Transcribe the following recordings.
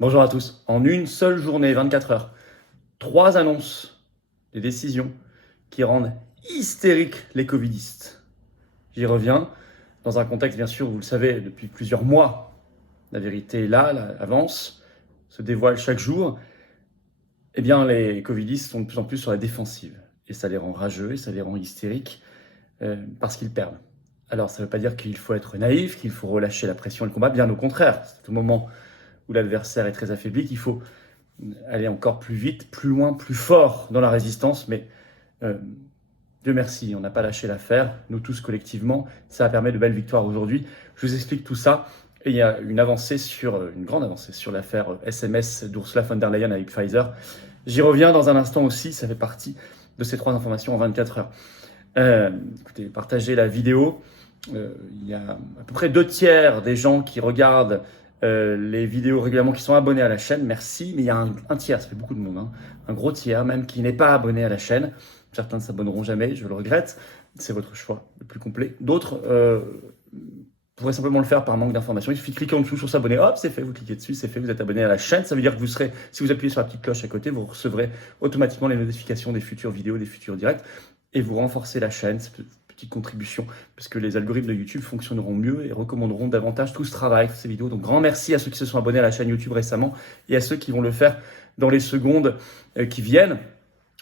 Bonjour à tous. En une seule journée, 24 heures, 3 annonces, des décisions qui rendent hystériques les covidistes. J'y reviens dans un contexte, bien sûr, vous le savez, depuis plusieurs mois. La vérité est là, elle avance, se dévoile chaque jour. Eh bien, les covidistes sont de plus en plus sur la défensive. Et ça les rend rageux, et ça les rend hystériques parce qu'ils perdent. Alors, ça ne veut pas dire qu'il faut être naïf, qu'il faut relâcher la pression et le combat. Bien au contraire, c'est au moment où l'adversaire est très affaibli qu'il faut aller encore plus vite, plus loin, plus fort dans la résistance. Mais Dieu merci, on n'a pas lâché l'affaire, nous tous collectivement. Ça permet de belles victoires aujourd'hui. Je vous explique tout ça. Et il y a une grande avancée sur l'affaire SMS d'Ursula von der Leyen avec Pfizer. J'y reviens dans un instant aussi, ça fait partie de ces 3 informations en 24 heures. Écoutez, partagez la vidéo. Il y a à peu près 2/3 des gens qui regardent les vidéos régulièrement qui sont abonnés à la chaîne. Merci, mais il y a un tiers, ça fait beaucoup de monde, hein, un gros tiers même qui n'est pas abonné à la chaîne. Certains ne s'abonneront jamais, je le regrette. C'est votre choix le plus complet. D'autres pourraient simplement le faire par manque d'information. Il suffit de cliquer en dessous sur s'abonner. Hop, c'est fait, vous cliquez dessus, c'est fait, vous êtes abonné à la chaîne. Ça veut dire que si vous appuyez sur la petite cloche à côté, vous recevrez automatiquement les notifications des futures vidéos, des futurs directs. Et vous renforcez la chaîne, c'est une petite contribution, parce que les algorithmes de YouTube fonctionneront mieux et recommanderont davantage tout ce travail, toutes ces vidéos. Donc grand merci à ceux qui se sont abonnés à la chaîne YouTube récemment et à ceux qui vont le faire dans les secondes qui viennent.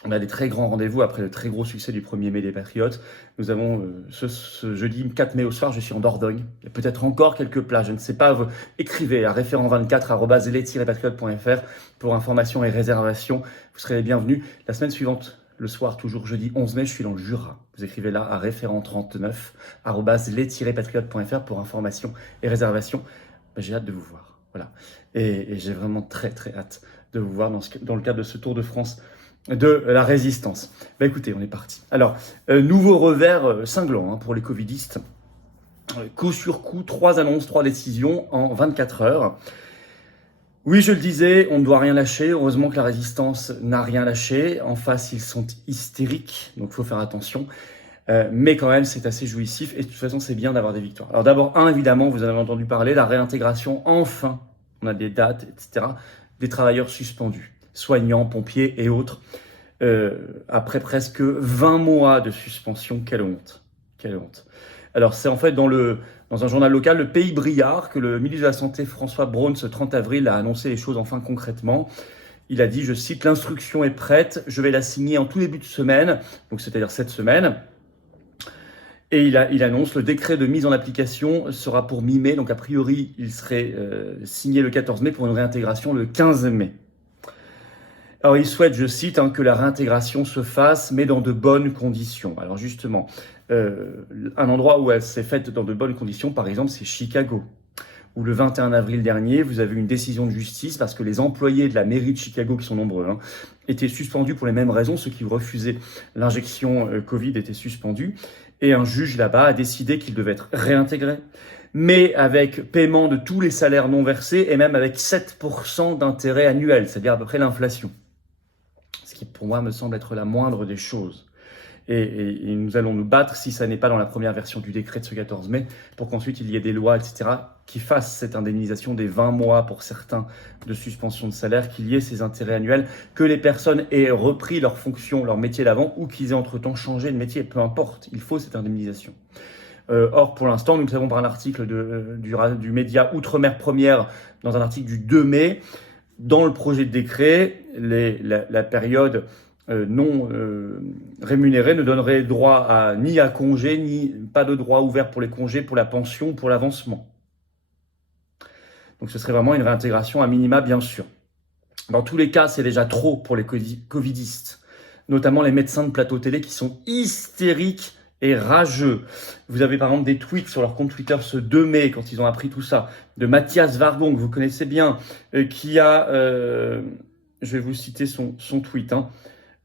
On a des très grands rendez-vous après le très gros succès du 1er mai des Patriotes. Nous avons ce jeudi 4 mai au soir, je suis en Dordogne. Il y a peut-être encore quelques places, je ne sais pas. Vous écrivez à référent24@les-patriotes.fr pour informations et réservations. Vous serez les bienvenus. La semaine suivante, le soir, toujours jeudi 11 mai, je suis dans le Jura. Vous écrivez là à référent39@les-patriotes.fr pour informations et réservations. J'ai hâte de vous voir. Voilà. Et j'ai vraiment très très hâte de vous voir dans le cadre de ce Tour de France de la résistance. Écoutez, on est parti. Alors, nouveau revers cinglant pour les covidistes. Coup sur coup, 3 annonces, 3 décisions en 24 heures. Oui, je le disais, on ne doit rien lâcher. Heureusement que la résistance n'a rien lâché. En face, ils sont hystériques, donc il faut faire attention. Mais quand même, c'est assez jouissif. Et de toute façon, c'est bien d'avoir des victoires. Alors d'abord, évidemment, vous en avez entendu parler, la réintégration, enfin, on a des dates, etc., des travailleurs suspendus, soignants, pompiers et autres. Après presque 20 mois de suspension, quelle honte. Quelle honte. Alors c'est en fait dans un journal local, le Pays Briard, que le ministre de la Santé François Braun, ce 30 avril, a annoncé les choses enfin concrètement. Il a dit, je cite, « L'instruction est prête, je vais la signer en tout début de semaine », donc c'est-à-dire cette semaine. Et il annonce, le décret de mise en application sera pour mi-mai, donc a priori il serait signé le 14 mai pour une réintégration le 15 mai. Alors, il souhaite, je cite, que la réintégration se fasse, mais dans de bonnes conditions. Alors justement, un endroit où elle s'est faite dans de bonnes conditions, par exemple, c'est Chicago, où le 21 avril dernier, vous avez une décision de justice parce que les employés de la mairie de Chicago, qui sont nombreux, étaient suspendus pour les mêmes raisons. Ceux qui refusaient l'injection Covid étaient suspendus. Et un juge là-bas a décidé qu'ils devaient être réintégrés, mais avec paiement de tous les salaires non versés et même avec 7% d'intérêt annuel, c'est-à-dire à peu près l'inflation. Ce qui, pour moi, me semble être la moindre des choses. Et nous allons nous battre, si ça n'est pas dans la première version du décret de ce 14 mai, pour qu'ensuite il y ait des lois, etc., qui fassent cette indemnisation des 20 mois pour certains de suspension de salaire, qu'il y ait ces intérêts annuels, que les personnes aient repris leur fonction, leur métier d'avant, ou qu'ils aient entre-temps changé de métier, peu importe, il faut cette indemnisation. Or, pour l'instant, nous le savons par un article du média Outre-mer Première, dans un article du 2 mai, dans le projet de décret, la période non rémunérée ne donnerait droit ni à congé, ni pas de droit ouvert pour les congés, pour la pension, pour l'avancement. Donc ce serait vraiment une réintégration à minima, bien sûr. Dans tous les cas, c'est déjà trop pour les covidistes, notamment les médecins de plateau télé qui sont hystériques et rageux. Vous avez par exemple des tweets sur leur compte Twitter ce 2 mai, quand ils ont appris tout ça, de Mathias Wargon, que vous connaissez bien, qui a, je vais vous citer son tweet,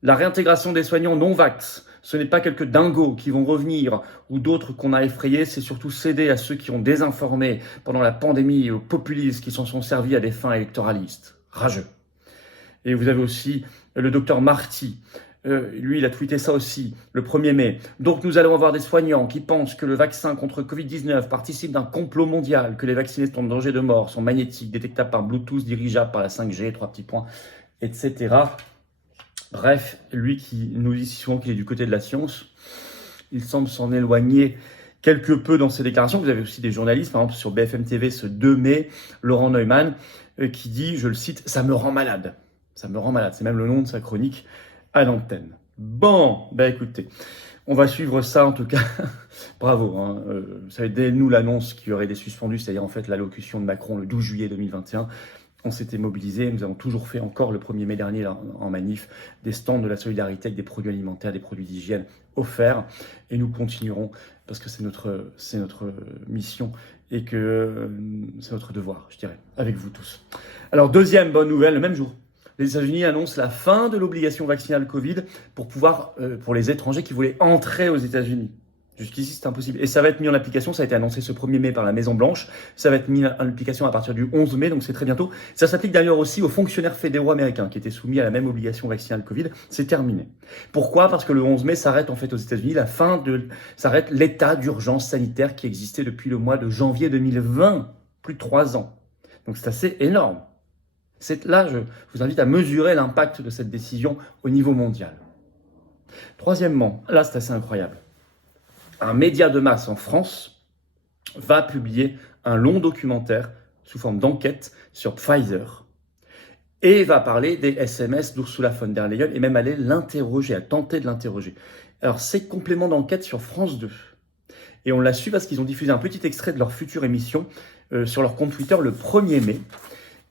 la réintégration des soignants non-vax, ce n'est pas quelques dingos qui vont revenir ou d'autres qu'on a effrayés, c'est surtout céder à ceux qui ont désinformé pendant la pandémie et aux populistes qui s'en sont servis à des fins électoralistes. Rageux. Et vous avez aussi le docteur Marty, lui, il a tweeté ça aussi, le 1er mai. Donc nous allons avoir des soignants qui pensent que le vaccin contre Covid-19 participe d'un complot mondial, que les vaccinés sont en danger de mort, sont magnétiques, détectables par Bluetooth, dirigeables par la 5G, 3 petits points, etc. Bref, lui qui nous dit souvent qu'il est du côté de la science, il semble s'en éloigner quelque peu dans ses déclarations. Vous avez aussi des journalistes, par exemple sur BFM TV ce 2 mai, Laurent Neumann, qui dit, je le cite, « ça me rend malade ». Ça me rend malade, c'est même le nom de sa chronique à l'antenne. Bon, écoutez, on va suivre ça en tout cas. Bravo, hein. Vous savez, dès nous l'annonce qu'il y aurait des suspendus, c'est-à-dire en fait l'allocution de Macron le 12 juillet 2021, on s'était mobilisés, nous avons toujours fait encore le 1er mai dernier là, en manif, des stands de la solidarité avec des produits alimentaires, des produits d'hygiène offerts, et nous continuerons parce que c'est notre mission et que c'est notre devoir, je dirais, avec vous tous. Alors deuxième bonne nouvelle, le même jour, les États-Unis annoncent la fin de l'obligation vaccinale Covid pour les étrangers qui voulaient entrer aux États-Unis. Jusqu'ici, c'est impossible. Et ça va être mis en application, ça a été annoncé ce 1er mai par la Maison-Blanche, ça va être mis en application à partir du 11 mai, donc c'est très bientôt. Ça s'applique d'ailleurs aussi aux fonctionnaires fédéraux américains qui étaient soumis à la même obligation vaccinale Covid. C'est terminé. Pourquoi ? Parce que le 11 mai s'arrête en fait aux États-Unis, s'arrête l'état d'urgence sanitaire qui existait depuis le mois de janvier 2020, plus de 3 ans. Donc c'est assez énorme. Là, je vous invite à mesurer l'impact de cette décision au niveau mondial. Troisièmement, là c'est assez incroyable. Un média de masse en France va publier un long documentaire sous forme d'enquête sur Pfizer et va parler des SMS d'Ursula von der Leyen et même aller l'interroger, à tenter de l'interroger. Alors c'est complément d'enquête sur France 2. Et on l'a su parce qu'ils ont diffusé un petit extrait de leur future émission sur leur compte Twitter le 1er mai.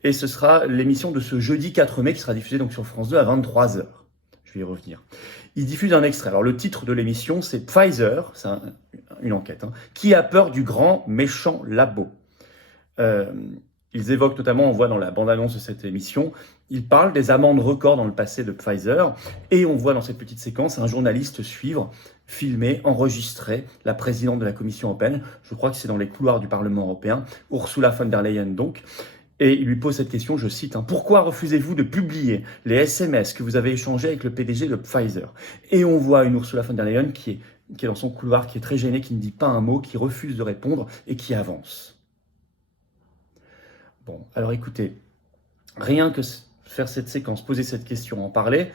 Et ce sera l'émission de ce jeudi 4 mai qui sera diffusée donc sur France 2 à 23h. Je vais y revenir. Ils diffusent un extrait. Alors le titre de l'émission, c'est Pfizer, c'est une enquête, hein, qui a peur du grand méchant labo. Ils évoquent notamment, on voit dans la bande-annonce de cette émission, ils parlent des amendes records dans le passé de Pfizer, et on voit dans cette petite séquence un journaliste suivre, filmer, enregistrer la présidente de la Commission européenne, je crois que c'est dans les couloirs du Parlement européen, Ursula von der Leyen donc, et il lui pose cette question, je cite, hein, « Pourquoi refusez-vous de publier les SMS que vous avez échangés avec le PDG de Pfizer ?» Et on voit une Ursula von der Leyen qui est dans son couloir, qui est très gênée, qui ne dit pas un mot, qui refuse de répondre et qui avance. Bon, alors écoutez, rien que faire cette séquence, poser cette question, en parler,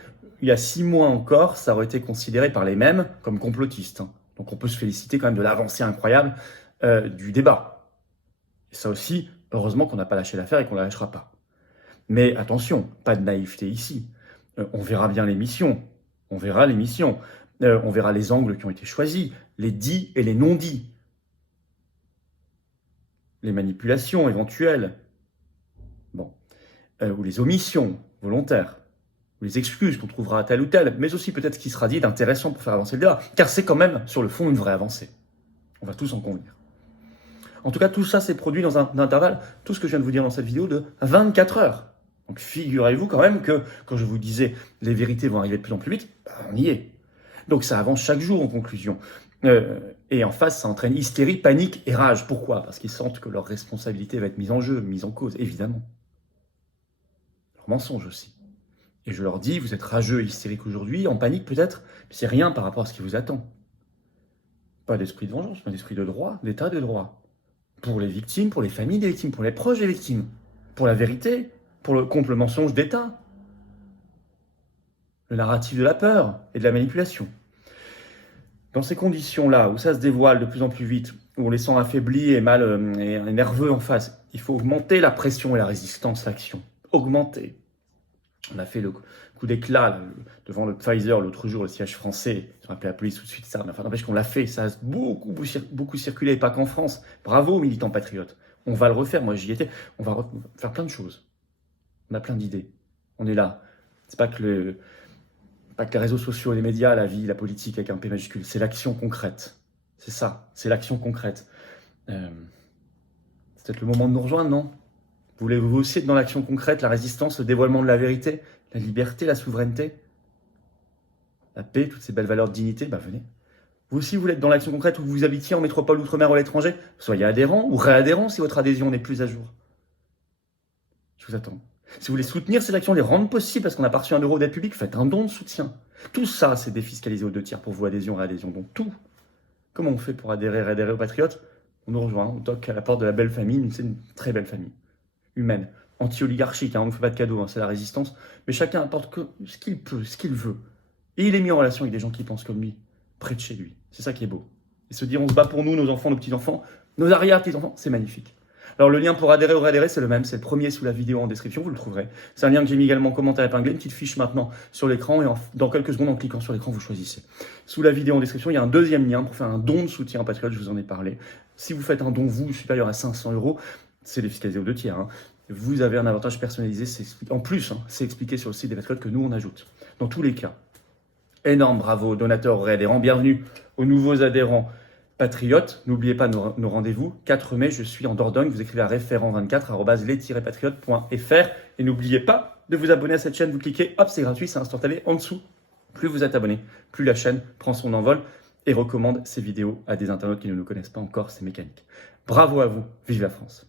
il y a 6 mois encore, ça aurait été considéré par les mêmes comme complotiste. Hein. Donc on peut se féliciter quand même de l'avancée incroyable du débat. Et ça aussi, heureusement qu'on n'a pas lâché l'affaire et qu'on ne la lâchera pas. Mais attention, pas de naïveté ici. On verra bien l'émission. On verra l'émission. On verra les angles qui ont été choisis, les dits et les non-dits. Les manipulations éventuelles. Bon. Ou les omissions volontaires. Ou les excuses qu'on trouvera à tel ou tel. Mais aussi peut-être ce qui sera dit d'intéressant pour faire avancer le débat. Car c'est quand même, sur le fond, une vraie avancée. On va tous en convenir. En tout cas, tout ça s'est produit dans un intervalle, tout ce que je viens de vous dire dans cette vidéo, de 24 heures. Donc figurez-vous quand même que, quand je vous disais les vérités vont arriver de plus en plus vite, on y est. Donc ça avance chaque jour en conclusion. Et en face, ça entraîne hystérie, panique et rage. Pourquoi ? Parce qu'ils sentent que leur responsabilité va être mise en jeu, mise en cause, évidemment. Leur mensonge aussi. Et je leur dis, vous êtes rageux et hystérique aujourd'hui, en panique peut-être, mais c'est rien par rapport à ce qui vous attend. Pas d'esprit de vengeance, mais d'esprit de droit, d'état de droit. Pour les victimes, pour les familles des victimes, pour les proches des victimes, pour la vérité, contre le mensonge d'État, le narratif de la peur et de la manipulation. Dans ces conditions-là, où ça se dévoile de plus en plus vite, où on les sent affaiblis et mal et nerveux en face, il faut augmenter la pression et la résistance à l'action. Augmenter. On a fait le coup d'éclat devant le Pfizer l'autre jour, le siège français. Ils ont appelé la police tout de suite, ça. Mais enfin, n'empêche qu'on l'a fait. Ça a beaucoup circulé, pas qu'en France. Bravo, militants patriotes. On va le refaire. Moi, j'y étais. On va faire plein de choses. On a plein d'idées. On est là. C'est pas que les réseaux sociaux, les médias, la vie, la politique avec un P majuscule. C'est l'action concrète. C'est ça. C'est l'action concrète. C'est peut-être le moment de nous rejoindre, non ? Voulez-vous aussi être dans l'action concrète, la résistance, le dévoilement de la vérité, la liberté, la souveraineté, la paix, toutes ces belles valeurs de dignité ? Venez. Vous aussi, vous voulez être dans l'action concrète où vous habitiez en métropole, outre-mer ou à l'étranger ? Soyez adhérent ou réadhérent si votre adhésion n'est plus à jour. Je vous attends. Si vous voulez soutenir ces actions, les rendre possibles parce qu'on a pas reçu 1 euro d'aide publique, faites un don de soutien. Tout ça, c'est défiscalisé aux 2 tiers pour vous, adhésion, réadhésion. Donc tout. Comment on fait pour adhérer aux Patriotes? On nous rejoint, on toque à la porte de la belle famille, c'est une très belle famille, humaine, anti-oligarchique, on ne fait pas de cadeaux, c'est la résistance, mais chacun apporte ce qu'il peut, ce qu'il veut. Et il est mis en relation avec des gens qui pensent comme lui, près de chez lui. C'est ça qui est beau. Et se dire on se bat pour nous, nos enfants, nos petits-enfants, nos arrière-petits-enfants, c'est magnifique. Alors le lien pour adhérer ou réadhérer, c'est le même, c'est le premier sous la vidéo en description, vous le trouverez. C'est un lien que j'ai mis également en commentaire épinglé, une petite fiche maintenant sur l'écran, et dans quelques secondes, en cliquant sur l'écran, vous choisissez. Sous la vidéo en description, il y a un deuxième lien pour faire un don de soutien Patriote, je vous en ai parlé. Si vous faites un don, vous, supérieur à 500 €, c'est défiscalisé aux 2 tiers, hein. Vous avez un avantage personnalisé, en plus, hein, c'est expliqué sur le site des Patriotes que nous, on ajoute. Dans tous les cas, énorme bravo, donateurs, réadhérents, bienvenue aux nouveaux adhérents Patriotes. N'oubliez pas nos rendez-vous. 4 mai, je suis en Dordogne. Vous écrivez à référent24@les-patriotes.fr. Et n'oubliez pas de vous abonner à cette chaîne. Vous cliquez, hop, c'est gratuit, c'est instantané en dessous. Plus vous êtes abonné, plus la chaîne prend son envol et recommande ces vidéos à des internautes qui ne nous connaissent pas encore. C'est mécanique. Bravo à vous. Vive la France.